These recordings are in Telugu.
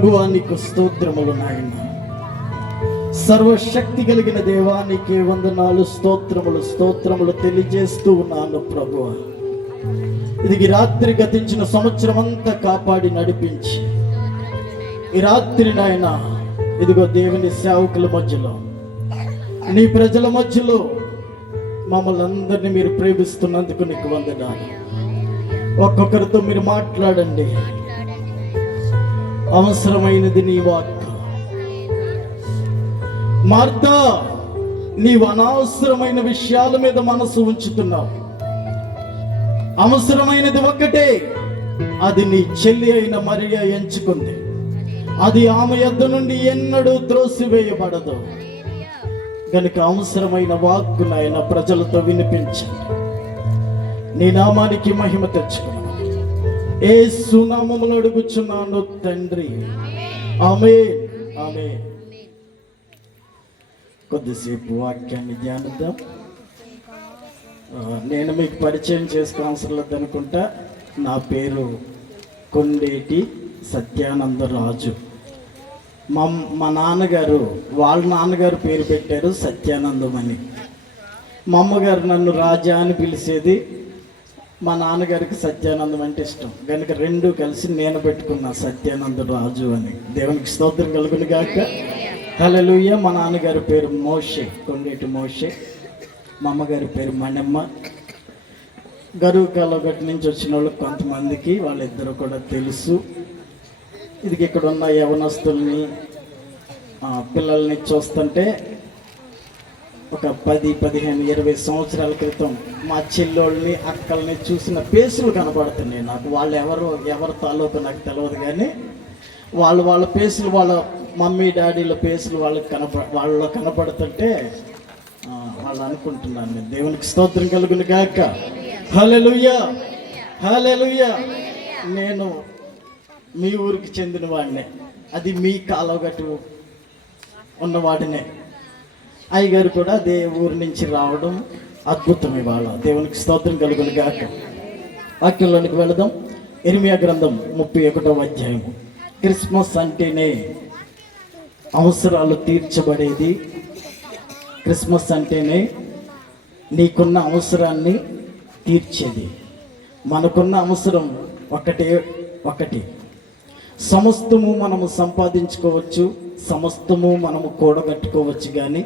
ప్రభువానికి స్తోత్రములు నాయన. సర్వశక్తి కలిగిన దేవానికి వందనాలు, స్తోత్రములు స్తోత్రములు తెలియజేస్తూ ఉన్నాను ప్రభువా. ఇది రాత్రి గతించిన సంవత్సరం అంతా కాపాడి నడిపించి ఈ రాత్రి నాయన ఇదిగో దేవుని సేవకుల మధ్యలో, నీ ప్రజల మధ్యలో మమ్మల్ని అందరినీ మీరు ప్రేమిస్తున్నందుకు నీకు వందనాలు. ఒక్కొక్కరితో మీరు మాట్లాడండి. అవసరమైనది నీ వాక్కు. మార్తా, నీవు అనవసరమైన విషయాల మీద మనసు ఉంచుతున్నావు. అవసరమైనది ఒక్కటే, అది నీ చెల్లి అయిన మరియా ఎంచుకుంది. అది ఆమె యొద్ద నుండి ఎన్నడూ త్రోసివేయబడదు. గనుక అవసరమైన వాక్కు నాయన ప్రజలతో వినిపించండి. నీ నామానికి మహిమ తెచ్చుకున్నాను. యేసు నామములో అడుగుచున్నాను తండ్రి, ఆమేన్ ఆమేన్. కొద్దిసేపు వాక్యాన్ని ధ్యానిద్దాం. నేను మీకు పరిచయం చేసుకో అవసరం లేదు అనుకుంటా. నా పేరు కొండేటి సత్యానందరాజు. మా నాన్నగారు, వాళ్ళ నాన్నగారు పేరు పెట్టారు సత్యానందం అని. మా అమ్మగారు నన్ను రాజా అని పిలిచేది. మా నాన్నగారికి సత్యానందం అంటే ఇష్టం కనుక రెండు కలిసి నేను పెట్టుకున్నా సత్యానందరాజు అని. దేవునికి స్తోత్రం కలుగును గాక. హల్లెలూయా. మా నాన్నగారి పేరు మోషే, కొండేటి మోషే. మా అమ్మగారి పేరు మణమ్మ. గరువు కాలగట్టు నుంచి వచ్చిన వాళ్ళు కొంతమందికి వాళ్ళిద్దరు కూడా తెలుసు. ఇది ఇక్కడ ఉన్న యవనస్తుల్ని పిల్లల్ని చూస్తుంటే ఒక 10, 15, 20 సంవత్సరాల క్రితం మా చెల్లోళ్ళని అక్కల్ని చూసిన పేసులు కనపడుతున్నాయి నాకు. వాళ్ళు ఎవరి తాలూకు నాకు తెలియదు, కానీ వాళ్ళ పేసులు, వాళ్ళ మమ్మీ డాడీల పేసులు వాళ్ళలో కనపడుతుంటే వాళ్ళు అనుకుంటున్నాను నేను. దేవునికి స్తోత్రం కలుగును గాక. హల్లెలూయా హల్లెలూయా. నేను మీ ఊరికి చెందిన వాడినే, అది మీ కాలగట్టు ఉన్నవాడినే. అయ్యగారు కూడా అదే ఊరి నుంచి రావడం అద్భుతం. ఇవాళ దేవునికి స్తోత్రం కలుగును గాక. వాక్యంలోనికి వెళదాం. ఇర్మియా గ్రంథం 31వ అధ్యాయము. క్రిస్మస్ అంటేనే అవసరాలు తీర్చబడేది. క్రిస్మస్ అంటేనే నీకున్న అవసరాన్ని తీర్చేది. మనకున్న అవసరం ఒకటి. సమస్తము మనము సంపాదించుకోవచ్చు, సమస్తము మనము కూడగట్టుకోవచ్చు, కానీ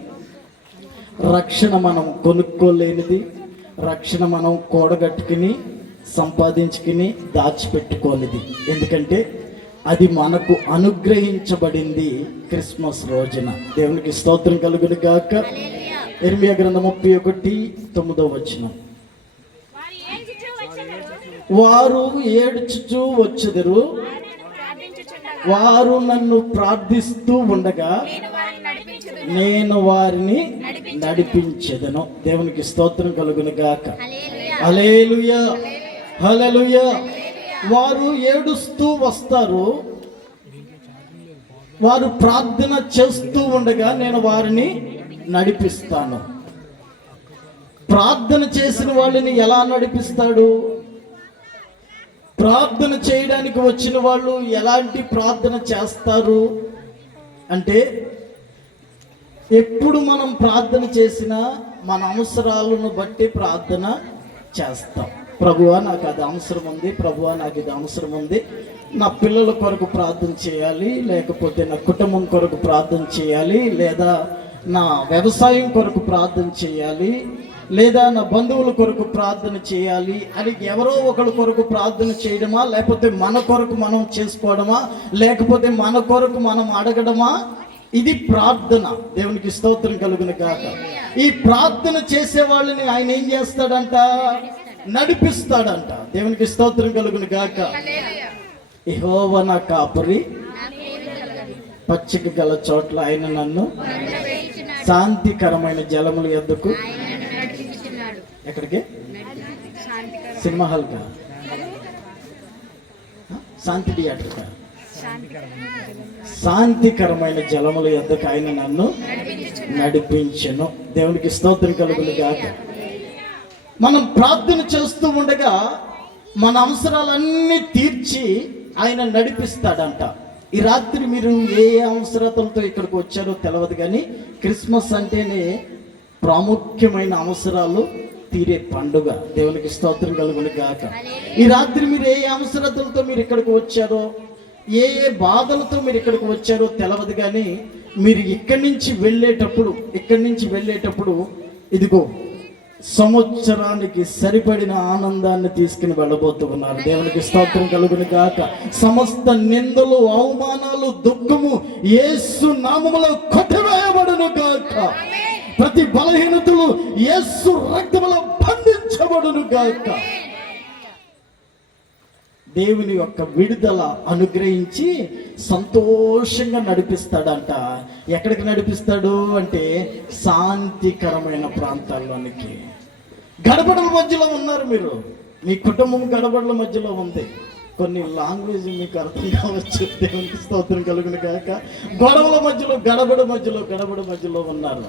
రక్షణ మనం కొనుక్కోలేనిది. రక్షణ మనం కూడగట్టుకుని సంపాదించుకుని దాచిపెట్టుకోలేది. ఎందుకంటే అది మనకు అనుగ్రహించబడింది క్రిస్మస్ రోజున. దేవునికి స్తోత్రం కలుగును గాక. ఇర్మియా గ్రంథం 31:9 వచనం. వారు ఏడ్చుచూ వచ్చెదరు, వారు నన్ను ప్రార్థిస్తూ ఉండగా నేను వారిని నడిపించెదను. దేవునికి స్తోత్రం కలుగును గాక. హల్లెలూయా హల్లెలూయా. వారు ఏడుస్తూ వస్తారు, వారు ప్రార్థన చేస్తూ ఉండగా నేను వారిని నడిపిస్తాను. ప్రార్థన చేసిన వాళ్ళని ఎలా నడిపిస్తాడు? ప్రార్థన చేయడానికి వచ్చిన వాళ్ళు ఎలాంటి ప్రార్థన చేస్తారు అంటే, ఎప్పుడు మనం ప్రార్థన చేసినా మన అవసరాలను బట్టి ప్రార్థన చేస్తాం. ప్రభువా నాకు అది అవసరం ఉంది, ప్రభువా నాకు ఇది అవసరం ఉంది, నా పిల్లల కొరకు ప్రార్థన చేయాలి, లేకపోతే నా కుటుంబం కొరకు ప్రార్థన చేయాలి, లేదా నా వ్యవసాయం కొరకు ప్రార్థన చేయాలి, లేదా నా బంధువుల కొరకు ప్రార్థన చేయాలి అని ఎవరో ఒకరి కొరకు ప్రార్థన చేయడమా, లేకపోతే మన కొరకు మనం చేసుకోవడమా, లేకపోతే మన కొరకు మనం అడగడమా? ఇది ప్రార్థన. దేవునికి స్తోత్రం కలుగును గాక. ఈ ప్రార్థన చేసే వాళ్ళని ఆయన ఏం చేస్తాడంట? నడిపిస్తాడంట. దేవునికి స్తోత్రం కలుగును గాక. యెహోవా నా కాపరి, పచ్చిక గల చోట్ల ఆయన నన్ను శాంతికరమైన జలముల యొద్దకు. ఎక్కడికి? సినిమా హాల్కా? శాంతి థియేటర్కా? శాంతికరమైన జలముల యొద్దకు ఆయన నన్ను నడిపించెను. దేవునికి స్తోత్రం కలుగును గాక. మనం ప్రార్థన చేస్తూ ఉండగా మన అవసరాలన్నీ తీర్చి ఆయన నడిపిస్తాడంట. ఈ రాత్రి మీరు ఏ అవసరతలతో ఇక్కడికి వచ్చారో తెలియదు, కానీ క్రిస్మస్ అంటేనే ప్రాముఖ్యమైన అవసరాలు తీరే పండుగ. దేవునికి స్తోత్రం కలుగును గాక. ఈ రాత్రి మీరు ఏ అవసరతలతో మీరు ఇక్కడికి వచ్చారో, ఏ బాధలతో మీరు ఇక్కడికి వచ్చారో తెలియదు, కానీ మీరు ఇక్కడి నుంచి వెళ్ళేటప్పుడు ఇదిగో సంవత్సరానికి సరిపడిన ఆనందాన్ని తీసుకుని వెళ్ళబోతున్నారు. దేవునికి స్తోత్రం కలుగును గాక. సమస్త నిందలు, అవమానాలు, దుఃఖము యేసు నామములో కొట్టివేయబడును గాక. ప్రతి బలహీనతలు యేసు రక్తములో బంధించబడును గాక. దేవుని యొక్క విడుదల అనుగ్రహించి సంతోషంగా నడిపిస్తాడంట. ఎక్కడికి నడిపిస్తాడు అంటే శాంతికరమైన ప్రాంతాల్లోనికి. గడబడల మధ్యలో ఉన్నారు మీరు, మీ కుటుంబం గడబడల మధ్యలో ఉంది. కొన్ని లాంగ్వేజ్ మీకు అర్థం కావచ్చు. దేవునికి స్తోత్రం కలుగును గాక. గొడవల మధ్యలో, గడబడ మధ్యలో ఉన్నారు,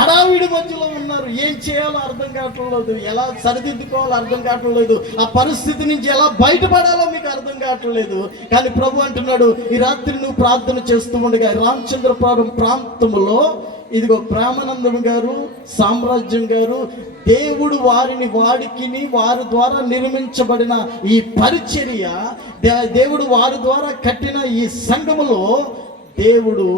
అడావిడి మధ్యలో ఉన్నారు. ఏం చేయాలో అర్థం కావట్లేదు, ఎలా సరిదిద్దుకోవాలో అర్థం కావట్లేదు, ఆ పరిస్థితి నుంచి ఎలా బయటపడాలో మీకు అర్థం కావట్లేదు. కానీ ప్రభు అంటున్నాడు, ఈ రాత్రి నువ్వు ప్రార్థన చేస్తూ ఉండగా రామచంద్రపురం ప్రాంతంలో ఇదిగో ప్రేమానందం గారు, సామ్రాజ్యం గారు, దేవుడు వారిని వాడికిని వారి ద్వారా నిర్మించబడిన ఈ పరిచర్య, దేవుడు వారి ద్వారా కట్టిన ఈ సంఘములో దేవుడు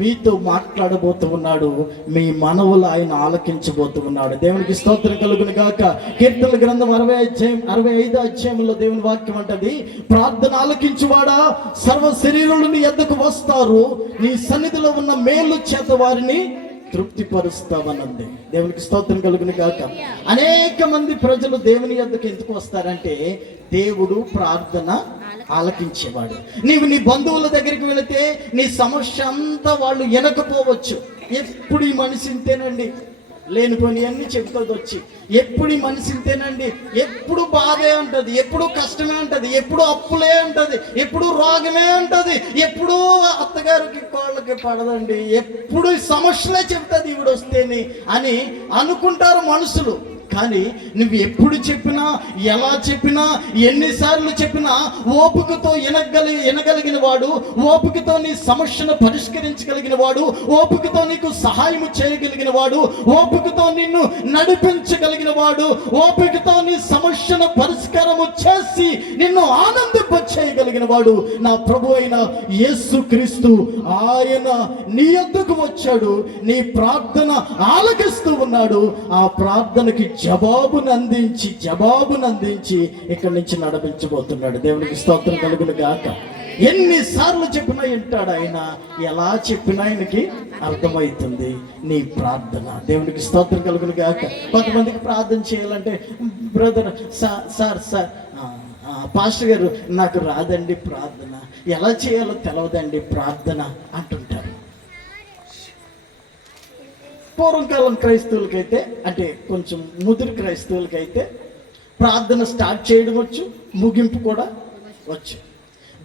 మీతో మాట్లాడబోతూ ఉన్నాడు. మీ మనవులు ఆయన ఆలకించబోతూ ఉన్నాడు. దేవునికి స్తోత్రం కలుగును గాక. కీర్తనల గ్రంథం 65 అధ్యాయంలో దేవుని వాక్యం అంటది, ప్రార్థన ఆలకించువాడా, సర్వ శరీరులు నీ యొద్దకు వస్తారు, నీ సన్నిధిలో ఉన్న మేలు చేత వారిని తృప్తిపరుస్తామన్నది. దేవునికి స్తోత్రం కలుగును గాక. అనేక మంది ప్రజలు దేవుని యొద్దకు ఎందుకు వస్తారంటే, దేవుడు ప్రార్థన ఆలకించేవాడు. నీవు నీ బంధువుల దగ్గరికి వెళితే నీ సమస్య అంతా వాళ్ళు వినకపోవచ్చు. ఎప్పుడు ఈ మనిషి ఇంతేనండి, లేనిపోని అన్ని చెబుతుంది వచ్చి, ఎప్పుడు ఈ మనిషి ఇంతేనండి, ఎప్పుడు బాధే ఉంటుంది, ఎప్పుడు కష్టమే ఉంటుంది, ఎప్పుడు అప్పులే ఉంటుంది, ఎప్పుడు రోగమే ఉంటుంది, ఎప్పుడు అత్తగారికి కోళ్ళకి పడదండి, ఎప్పుడు సమస్యలే చెబుతుంది ఈవిడ వస్తేని అని అనుకుంటారు మనుషులు. కానీ నువ్వు ఎప్పుడు చెప్పినా, ఎలా చెప్పినా, ఎన్నిసార్లు చెప్పినా ఓపికతో వినగలిగిన వాడు, ఓపికతో నీ సమస్యను పరిష్కరించగలిగిన వాడు, ఓపికతో నీకు సహాయం చేయగలిగిన వాడు, ఓపికతో నిన్ను నడిపించగలిగిన వాడు, ఓపికతో నీ సమస్యను పరిష్కారము చేసి నిన్ను ఆనందింపచేయగలిగిన వాడు నా ప్రభు అయిన యేసుక్రీస్తు. ఆయన నీ యొద్దకు వచ్చాడు, నీ ప్రార్థన ఆలకిస్తూ ఉన్నాడు. ఆ ప్రార్థనకి జవాబును అందించి ఇక్కడి నుంచి నడిపించబోతున్నాడు. దేవునికి స్తోత్రం కలుగును గాక. ఎన్నిసార్లు చెప్పినా వింటాడు ఆయన, ఎలా చెప్పినా ఆయనకి అర్థమవుతుంది నీ ప్రార్థన. దేవునికి స్తోత్రం కలుగును గాక. కొంతమందికి ప్రార్థన చేయాలంటే, బ్రదర్ సార్ పాస్టర్ గారు నాకు రాదండి ప్రార్థన, ఎలా చేయాలో తెలవదండి ప్రార్థన అంటుంటారు. పూర్వకాలం క్రైస్తవులకైతే, అంటే కొంచెం ముదురు క్రైస్తవులకైతే ప్రార్థన స్టార్ట్ చేయడం వచ్చు, ముగింపు కూడా వచ్చు.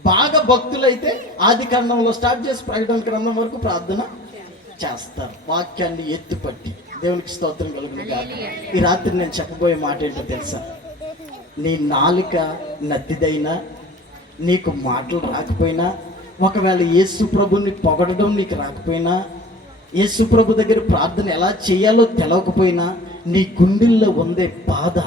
బాగా భక్తులైతే ఆది కాండంలో స్టార్ట్ చేసి ప్రకటన గ్రంథం వరకు ప్రార్థన చేస్తారు, వాక్యాన్ని ఎత్తుపట్టి. దేవునికి స్తోత్రం కలుగును గాక. ఈ రాత్రి నేను చెప్పబోయే మాట ఏంటో తెలుసా? నీ నాలుక నత్తిదైనా, నీకు మాటలు రాకపోయినా, ఒకవేళ యేసు ప్రభుని పొగడడం నీకు రాకపోయినా, యేసు ప్రభు దగ్గర ప్రార్థన ఎలా చేయాలో తెలవకపోయినా, నీ గుండెల్లో ఉండే బాధ,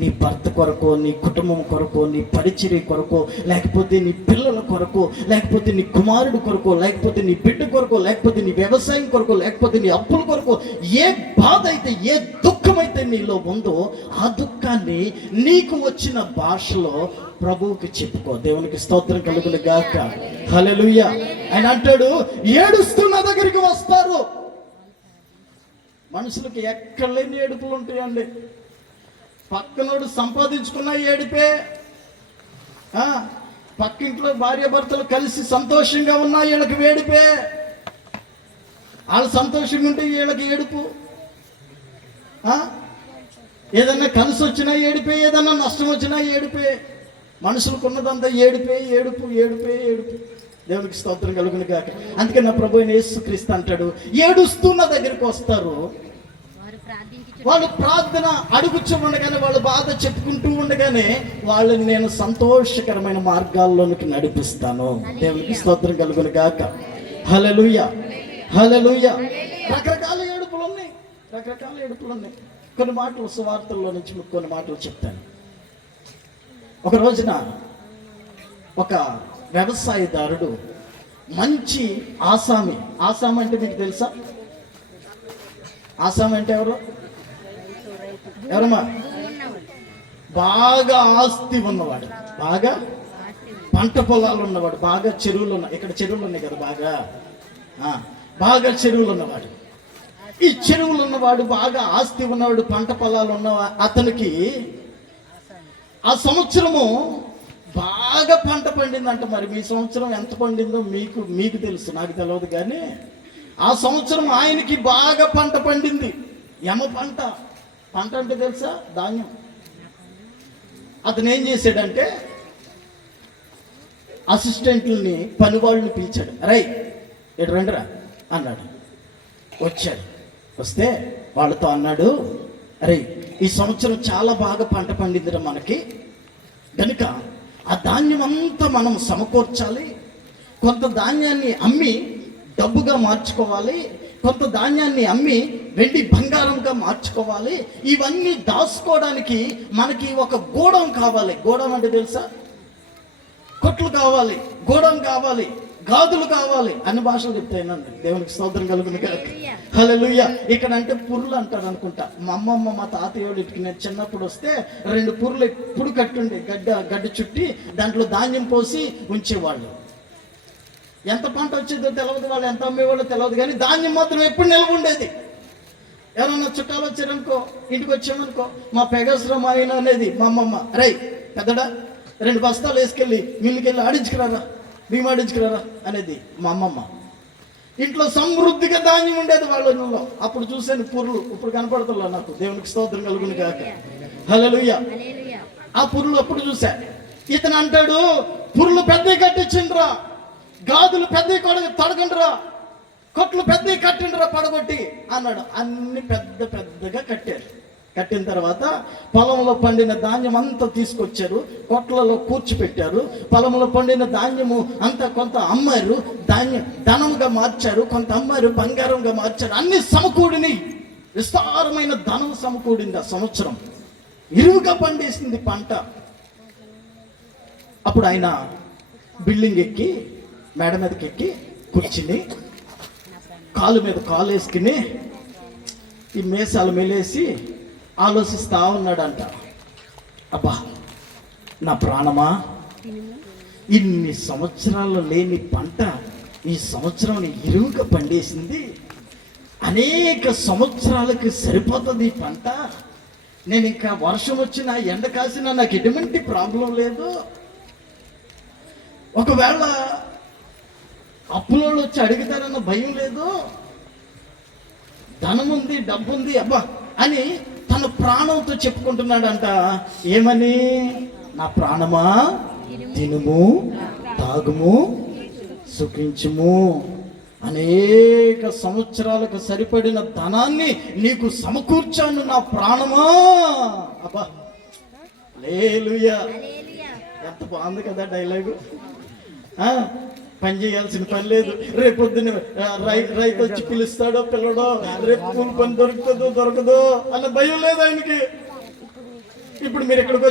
నీ భర్త కొరకో, నీ కుటుంబం కొరకో, నీ పరిచర్య కొరకో, లేకపోతే నీ పిల్లల కొరకో, లేకపోతే నీ కుమారుడు కొరకో, లేకపోతే నీ బిడ్డ కొరకో, లేకపోతే నీ వ్యవసాయం కొరకో, లేకపోతే నీ అప్పుల కొరకో, ఏ బాధ అయితే, ఏ దుఃఖమైతే నీలో ఉందో, ఆ దుఃఖాన్ని నీకు వచ్చిన భాషలో ప్రభువుకి చెప్పుకో. దేవునికి స్తోత్రం కలుగును గాక. హల్లెలూయా. ఆయన అంటాడు, ఏడుస్తూ నా దగ్గరికి వస్తారు. మనుషులకి ఎక్కడ లేని ఏడుపులు ఉంటాయండి. పక్కనోడు సంపాదించుకున్న ఏడిపే, పక్కింట్లో భార్యాభర్తలు కలిసి సంతోషంగా ఉన్నా వీళ్ళకి వేడిపే. వాళ్ళు సంతోషంగా ఉంటే వీళ్ళకి ఏడుపు. ఏదన్నా కలిసి వచ్చినా ఏడిపే, ఏదన్నా నష్టం వచ్చినా ఏడిపే. మనుషులకు ఉన్నదంతా ఏడుపు. దేవునికి స్తోత్రం కలుగును గాక. అందుకే నా ప్రభు అయిన యేసుక్రీస్తు అంటాడు, ఏడుస్తూ నా దగ్గరికి వస్తారు, వాళ్ళు ప్రార్థన అడుగుచూ ఉండగానే, వాళ్ళ బాధ చెప్పుకుంటూ ఉండగానే వాళ్ళని నేను సంతోషకరమైన మార్గాల్లోనికి నడిపిస్తాను. దేవునికి స్తోత్రం కలుగును గాక. హల్లెలూయా, హల్లెలూయా. రకరకాల ఏడుపులు ఉన్నాయి, రకరకాల ఏడుపులు ఉన్నాయి. కొన్ని మాటలు సువార్తల్లో నుంచి మీకు కొన్ని మాటలు చెప్తాను. ఒక రోజున ఒక వ్యవసాయదారుడు మంచి ఆసామి అంటే మీకు తెలుసా? ఆసామి అంటే ఎవరమ్మా? బాగా ఆస్తి ఉన్నవాడు, బాగా పంట పొలాలు ఉన్నవాడు, బాగా చెరువులు ఉన్నాయి. ఇక్కడ చెరువులు ఉన్నాయి కదా, బాగా చెరువులు ఉన్నవాడు. ఈ చెరువులు ఉన్నవాడు, బాగా ఆస్తి ఉన్నవాడు, పంట పొలాలు ఉన్నవాడు. అతనికి ఆ సంవత్సరము బాగా పంట పండిందంట. మరి మీ సంవత్సరం ఎంత పండిందో మీకు తెలుసు, నాకు తెలియదు. కానీ ఆ సంవత్సరం ఆయనకి బాగా పంట పండింది. పంట అంటే తెలుసా? ధాన్యం. అతను ఏం చేశాడంటే అసిస్టెంట్లని, పనివాళ్ళని పిలిచాడు. రై ఇటు రండిరా అన్నాడు. వచ్చాడు. వస్తే వాళ్ళతో అన్నాడు, అరే ఈ సంవత్సరం చాలా బాగా పంట పండిందిరా మనకి, కనుక ఆ ధాన్యం అంతా మనం సమకూర్చాలి. కొంత ధాన్యాన్ని అమ్మి డబ్బుగా మార్చుకోవాలి, కొంత ధాన్యాన్ని అమ్మి వెండి బంగారంగా మార్చుకోవాలి. ఇవన్నీ దాచుకోవడానికి మనకి ఒక గోడం కావాలి. గోడం అంటే తెలుసా? కొట్లు కావాలి, గోడం కావాలి, గాదులు కావాలి. అన్ని భాషలు చెప్తాయినండి. దేవునికి స్తోత్రం కలుగును గాక. హల్లెలూయా. ఇక్కడ అంటే పుర్రులు అంటారు అనుకుంటా. మా అమ్మమ్మ, మా తాతయ్య ఇంటికి నేను చిన్నప్పుడు వస్తే 2 పుర్రులు ఎప్పుడు కట్టుండే, గడ్డ చుట్టి దాంట్లో ధాన్యం పోసి ఉంచేవాళ్ళు. ఎంత పంట వచ్చేదో తెలియదు, వాళ్ళు ఎంత అమ్మేవాళ్ళో తెలియదు, కానీ ధాన్యం మాత్రం ఎప్పుడు నిల్వ ఉండేది. ఎవరన్నా చుట్టాలు వచ్చారనుకో, ఇంటికి వచ్చామనుకో, మా పెగసరం ఆయన అనేది మా అమ్మమ్మ, రై పెద్దడా 2 బస్తాలు వేసుకెళ్ళి మిల్లుకి వెళ్ళి ఆడించుకురారా, బియ్యం ఆడించుకురారా అనేది మా అమ్మమ్మ. ఇంట్లో సమృద్ధిగా ధాన్యం ఉండేది వాళ్ళలో. అప్పుడు చూసాను పుర్రులు, ఇప్పుడు కనపడుతున్నా నాకు. దేవునికి స్తోత్రం కలుగును గాక. హల్లెలూయా. ఆ పుర్రులు అప్పుడు చూసా. ఇతను అంటాడు, పుర్రులు పెద్దవి కట్టించిండ్రా, గాదులు పెద్దవి తొడగండిరా, కొట్లు పెద్దవి కట్టిండ్రా పడగొట్టి అన్నాడు. అన్ని పెద్దగా కట్టారు. కట్టిన తర్వాత పొలంలో పండిన ధాన్యం అంతా తీసుకొచ్చారు, కొట్లలో కూర్చిపెట్టారు. పొలంలో పండిన ధాన్యము అంతా కొంత అమ్మారు, ధనముగా మార్చారు, కొంత అమ్మారు, బంగారంగా మార్చారు. అన్ని సమకూడిని, విస్తారమైన ధనం సమకూడింది. ఆ సంవత్సరం ఇరువుగా పండేసింది పంట. అప్పుడు ఆయన బిల్డింగ్ ఎక్కి, మేడ మీదకి ఎక్కి కూర్చుని, కాలు మీద కాలు వేసుకుని, ఈ మేసాలు మెలేసి ఆలోచిస్తా ఉన్నాడంట. అబ్బా నా ప్రాణమా, ఇన్ని సంవత్సరాలు లేని పంట ఈ సంవత్సరం ఇరువుగా పండేసింది. అనేక సంవత్సరాలకు సరిపోతుంది ఈ పంట. నేను ఇంకా వర్షం వచ్చినా ఎండ కాసినా నాకు ఎటువంటి ప్రాబ్లం లేదు. ఒకవేళ అప్పులోళ్ళు వచ్చి అడుగుతారన్న భయం లేదు. ధనం ఉంది, డబ్బు ఉంది, అబ్బా అని తన ప్రాణంతో చెప్పుకుంటున్నాడంట. ఏమని? నా ప్రాణమా తినుము, తాగుము, సుఖించుము, అనేక సంవత్సరాలకు సరిపడిన ధనాన్ని నీకు సమకూర్చాను నా ప్రాణమా. అబ్బా హల్లెలూయా. ఎంత బాగుంది కదా డైలాగు. పని చేయాల్సిన పని లేదు. రేపొద్దున రైతు వచ్చి పిలుస్తాడో పిల్లడో, రేపు కూలి పని దొరకదో అన్న భయం లేదు ఆయనకి. ఇప్పుడు మీరు ఇక్కడికి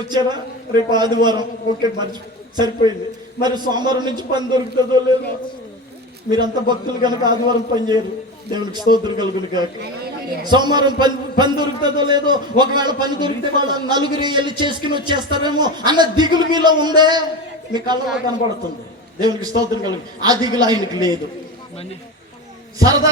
వచ్చారా, రేపు ఆదివారం, ఓకే మరి సరిపోయింది. మరి సోమవారం నుంచి పని దొరుకుతుందో లేదో? మీరంతా భక్తులు కనుక ఆదివారం పని చేయరు. దేవునికి స్తోత్రం కలుగును గాక. సోమవారం పని దొరుకుతుందో లేదో? ఒకవేళ పని దొరికితే వాళ్ళ 4 వెళ్ళి చేసుకుని వచ్చేస్తారేమో అన్న దిగులు మీలో ఉందే, మీ కళ్ళలో కనపడుతుంది. దేవునికి స్తోత్రం కలుగు. ఆ దిగులు ఆయనకి లేదు. సరదా